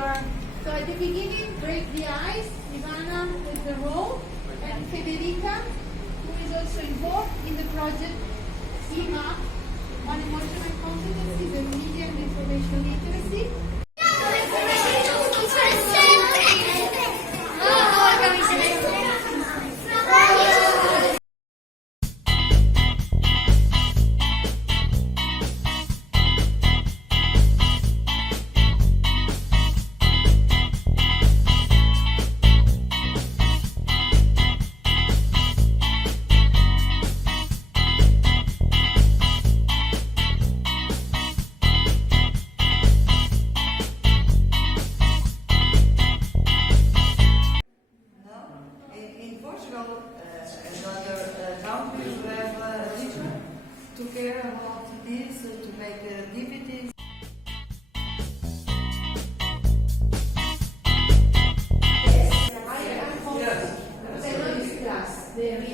So at the beginning, break the ice. Ivana with the roll, and Federica, who is also involved in the project EMA on emotional competencies and media and information literacy. In Portugal, another country, we have a teacher to care about this, to make activities.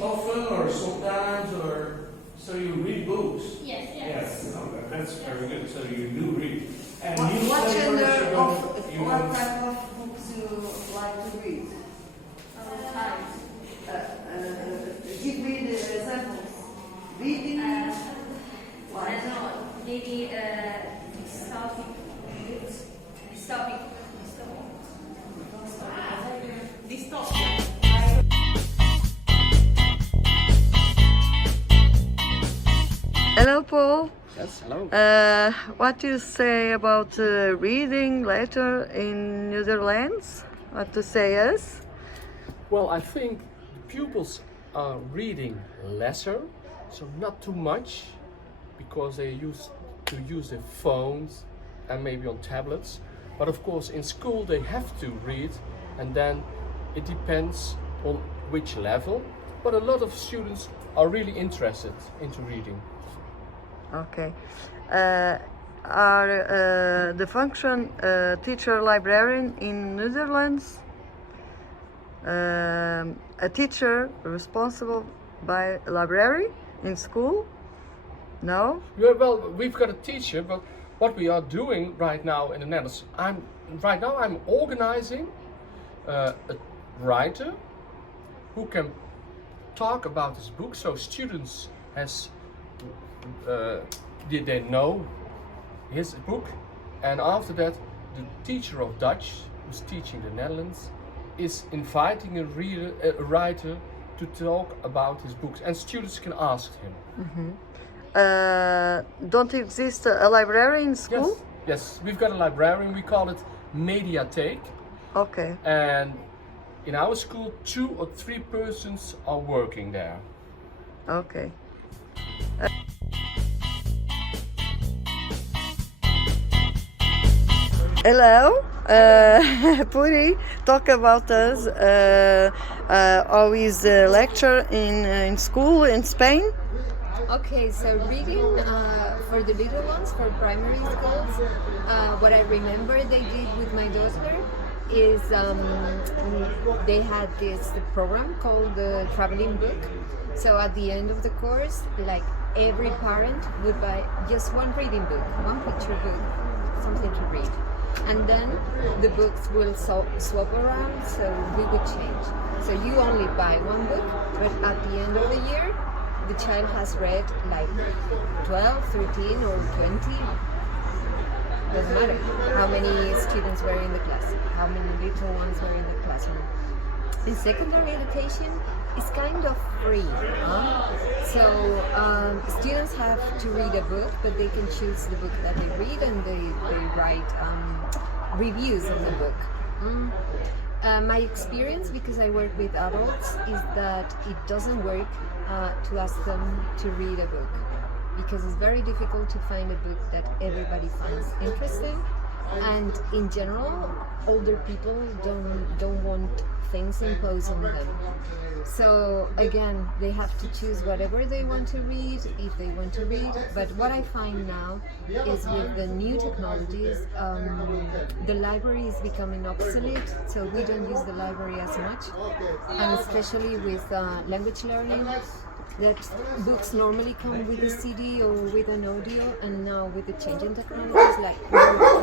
Often or sometimes, or so you read books? Yes. Yes, no, that's very good. So you do read. And What newspapers, type of books you like to read? Give me the examples. Reading. I don't know, maybe dystopic. Hello, Paul. Yes, hello. What do you say about reading later in Netherlands? What to say us? Well, I think pupils are reading lesser, so not too much, because they used to use their phones and maybe on tablets. But of course, in school they have to read, and then it depends on which level. But a lot of students are really interested into reading. Okay. Are the function teacher librarian in Netherlands a teacher responsible by a library in school? No? Yeah, well, we've got a teacher, but what we are doing right now in the Netherlands, I'm organizing a writer who can talk about his book, so students they know his book, and after that the teacher of Dutch, who's teaching the Netherlands, is inviting a writer to talk about his books, and students can ask him. Don't exist a library in school? Yes, we've got a librarian, we call it Mediatheek. Okay. And in our school 2 or 3 persons are working there. Okay. Hello, Puri, talk about us. How is the lecture in school in Spain? Okay, so reading for the little ones, for primary schools, what I remember they did with my daughter is they had this program called the traveling book. So at the end of the course, like every parent would buy just one reading book, one picture book, something to read. And then the books will swap around, so we would change. So you only buy one book, but at the end of the year, the child has read like 12, 13 or 20. Doesn't matter how many students were in the class, how many little ones were in the classroom. In secondary education, it's kind of free. So students have to read a book, but they can choose the book that they read, and they write reviews on the book. My experience, because I work with adults, is that it doesn't work to ask them to read a book, because it's very difficult to find a book that everybody finds interesting, and in general older people don't want things imposed on them. So again, they have to choose whatever they want to read, if they want to read. But what I find now is with the new technologies, the library is becoming obsolete, so we don't use the library as much, and especially with language learning, that books normally come with a CD or with an audio, and now with the changing technologies, like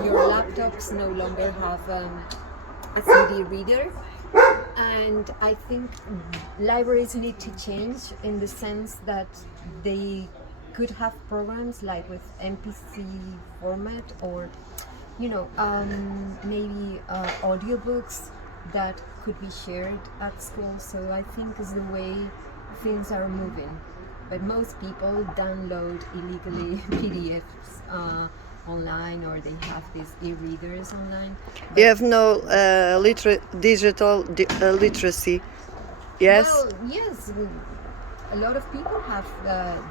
your laptops no longer have a CD reader. And I think libraries need to change in the sense that they could have programs like with MPC format, or maybe audiobooks that could be shared at school. So I think is the way things are moving. But most people download illegally PDFs online, or they have these e-readers online. You have no digital literacy, yes? Well, yes, a lot of people have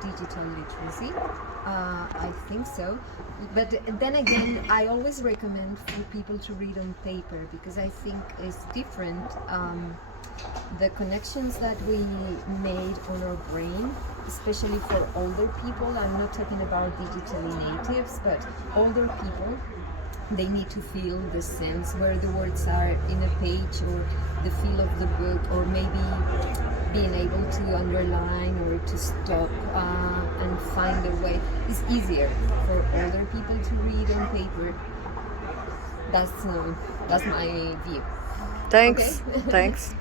digital literacy. I think so. But then again, I always recommend for people to read on paper, because I think it's different. The connections that we made on our brain, especially for older people, I'm not talking about digitally natives, but older people, they need to feel the sense where the words are in a page, or the feel of the book, or maybe being able to underline or to stop and find a way. It's easier for older people to read on paper. That's my view. Thanks. Okay. Thanks.